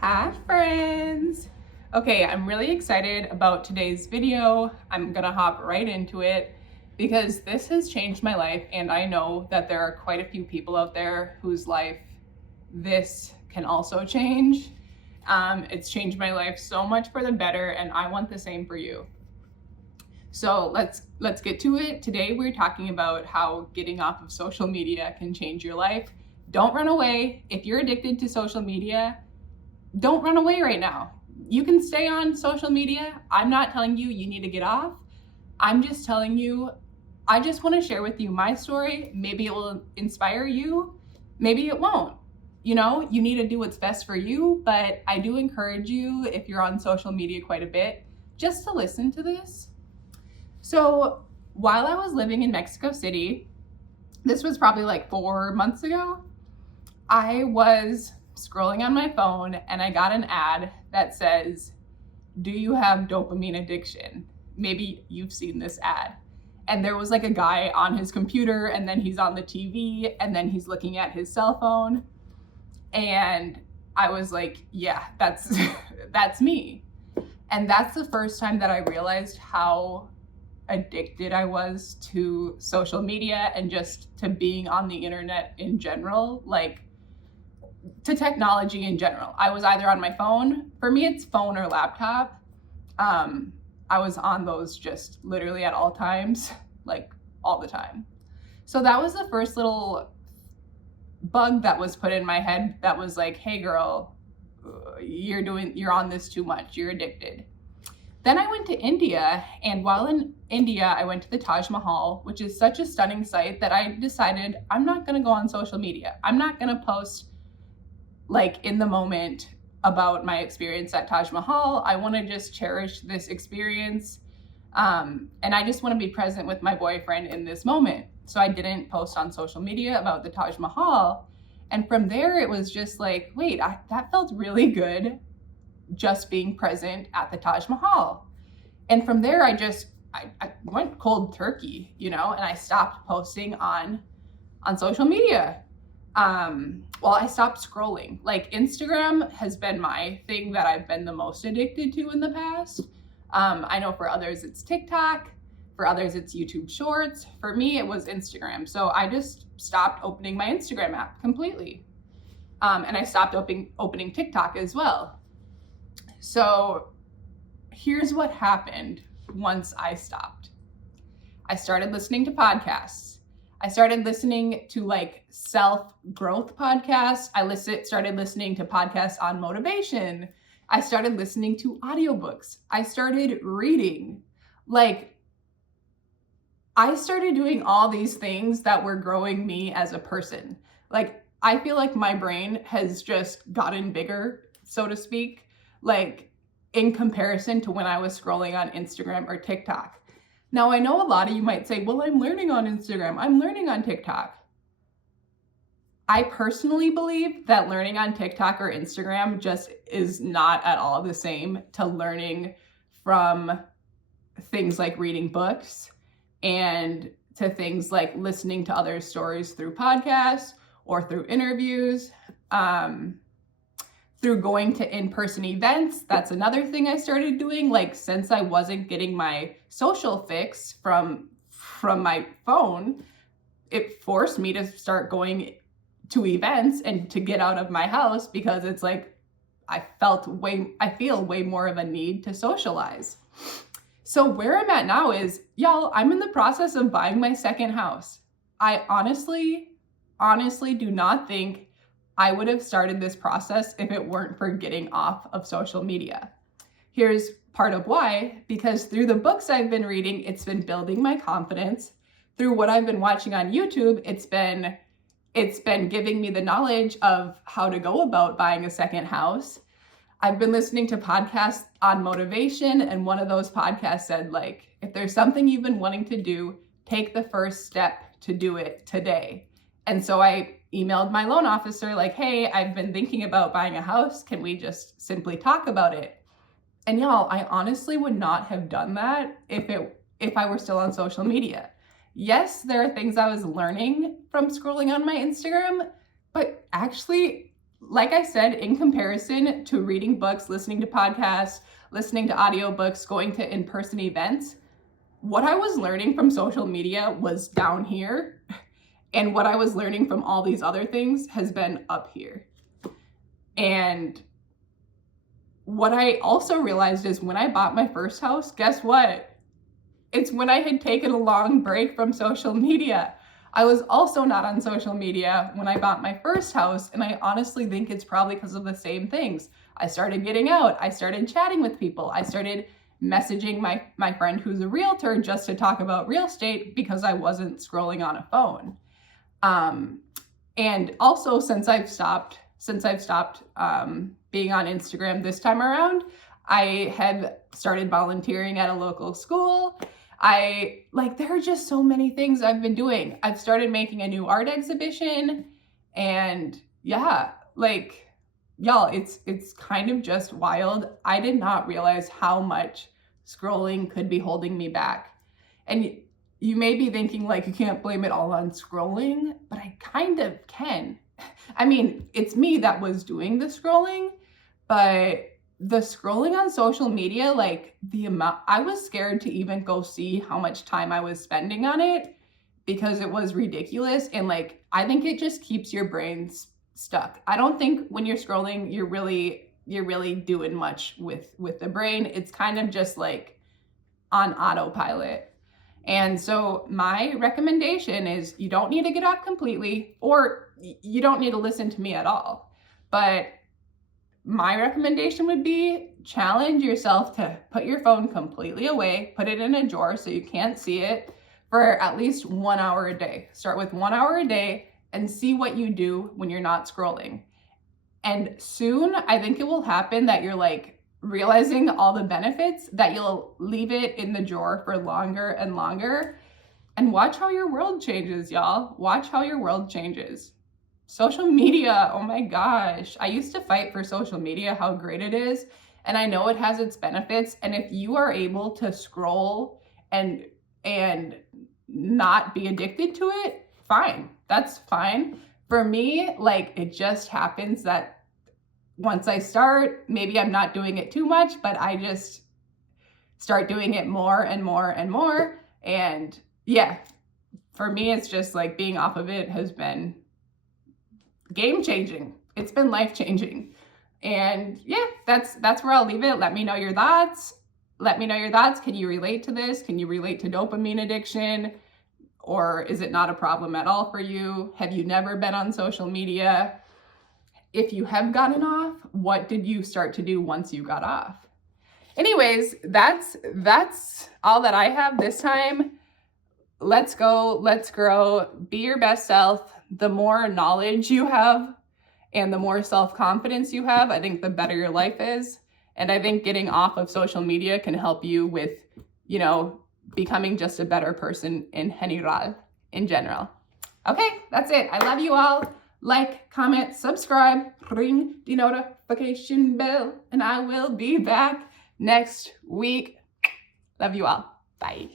Hi friends! Okay, I'm really excited about today's video. I'm gonna hop right into it because this has changed my life, and I know that there are quite a few people out there whose life this can also change. It's changed my life so much for the better, and I want the same for you. So let's get to it. Today we're talking about how getting off of social media can change your life. Don't run away. If you're addicted to social media, don't run away right now. You can stay on social media. I'm not telling you you need to get off. I'm just telling you, I just want to share with you my story. Maybe it will inspire you. Maybe it won't. You need to do what's best for you, but I do encourage you, if you're on social media quite a bit, just to listen to this. So while I was living in Mexico City, this was probably like 4 months ago, I was scrolling on my phone and I got an ad that says, "Do you have dopamine addiction?" Maybe you've seen this ad. And there was like a guy on his computer, and then he's on the TV, and then he's looking at his cell phone. And I was like, yeah, that's that's me. And that's the first time that I realized how addicted I was to social media and just to being on the internet in general, like to technology in general. I was either on my phone, for me it's phone or laptop. I was on those just literally at all times, like all the time. So that was the first little bug that was put in my head that was like, hey girl, you're on this too much, you're addicted. Then I went to India, and while in India, I went to the Taj Mahal, which is such a stunning sight that I decided I'm not gonna go on social media. I'm not gonna post like in the moment about my experience at Taj Mahal. I want to just cherish this experience. And I just want to be present with my boyfriend in this moment. So I didn't post on social media about the Taj Mahal. And from there, it was just like, wait, that felt really good just being present at the Taj Mahal. And from there, I went cold turkey, and I stopped posting on social media. Well, I stopped scrolling. Like Instagram has been my thing that I've been the most addicted to in the past. I know for others it's TikTok, for others it's YouTube Shorts. For me, it was Instagram. So I just stopped opening my Instagram app completely. And I stopped opening TikTok as well. So here's what happened once I stopped. I started listening to podcasts. I started listening to like self-growth podcasts. I started listening to podcasts on motivation. I started listening to audiobooks. I started reading. Like, I started doing all these things that were growing me as a person. Like, I feel like my brain has just gotten bigger, so to speak, like in comparison to when I was scrolling on Instagram or TikTok. Now, I know a lot of you might say, well, I'm learning on Instagram, I'm learning on TikTok. I personally believe that learning on TikTok or Instagram just is not at all the same to learning from things like reading books and to things like listening to other stories through podcasts or through interviews. Through going to in-person events. That's another thing I started doing. Like, since I wasn't getting my social fix from my phone, it forced me to start going to events and to get out of my house, because it's like I feel way more of a need to socialize. So where I'm at now is, y'all, I'm in the process of buying my second house. I honestly do not think I would have started this process if it weren't for getting off of social media. Here's part of why: because through the books I've been reading, it's been building my confidence. Through what I've been watching on YouTube, it's been giving me the knowledge of how to go about buying a second house. I've been listening to podcasts on motivation, and one of those podcasts said, like, if there's something you've been wanting to do, take the first step to do it today. And so I emailed my loan officer like, hey, I've been thinking about buying a house. Can we just simply talk about it? And y'all, I honestly would not have done that if I were still on social media. Yes, there are things I was learning from scrolling on my Instagram, but actually like I said, in comparison to reading books, listening to podcasts, listening to audiobooks, going to in-person events, what I was learning from social media was down here, and what I was learning from all these other things has been up here. And what I also realized is when I bought my first house, guess what? It's when I had taken a long break from social media. I was also not on social media when I bought my first house, and I honestly think it's probably because of the same things. I started getting out, I started chatting with people, I started messaging my friend who's a realtor just to talk about real estate because I wasn't scrolling on a phone. And also since I've stopped being on Instagram this time around, I have started volunteering at a local school. There are just so many things I've been doing. I've started making a new art exhibition, and yeah, y'all, it's kind of just wild. I did not realize how much scrolling could be holding me back. And you may be thinking you can't blame it all on scrolling, but I kind of can. I mean, it's me that was doing the scrolling, but the scrolling on social media, the amount, I was scared to even go see how much time I was spending on it because it was ridiculous. And I think it just keeps your brain stuck. I don't think when you're scrolling, you're really doing much with the brain. It's kind of just on autopilot. And so my recommendation is you don't need to get off completely, or you don't need to listen to me at all. But my recommendation would be challenge yourself to put your phone completely away, put it in a drawer so you can't see it for at least 1 hour a day. Start with 1 hour a day and see what you do when you're not scrolling. And soon, I think it will happen that you're realizing all the benefits, that you'll leave it in the drawer for longer and longer. And watch how your world changes, y'all. Watch how your world changes. Social media, oh my gosh. I used to fight for social media, how great it is. And I know it has its benefits. And if you are able to scroll and not be addicted to it, fine. That's fine. For me, it just happens that once I start, maybe I'm not doing it too much, but I just start doing it more and more and more. And yeah, for me, it's just being off of it has been game changing. It's been life changing. And yeah, that's where I'll leave it. Let me know your thoughts. Can you relate to this? Can you relate to dopamine addiction? Or is it not a problem at all for you? Have you never been on social media? If you have gotten off, what did you start to do once you got off? Anyways, that's all that I have this time. Let's go, let's grow, be your best self. The more knowledge you have and the more self-confidence you have, I think the better your life is. And I think getting off of social media can help you with, becoming just a better person in general. Okay, that's it. I love you all. Like, comment, subscribe, ring the notification bell, and I will be back next week. Love you all. Bye.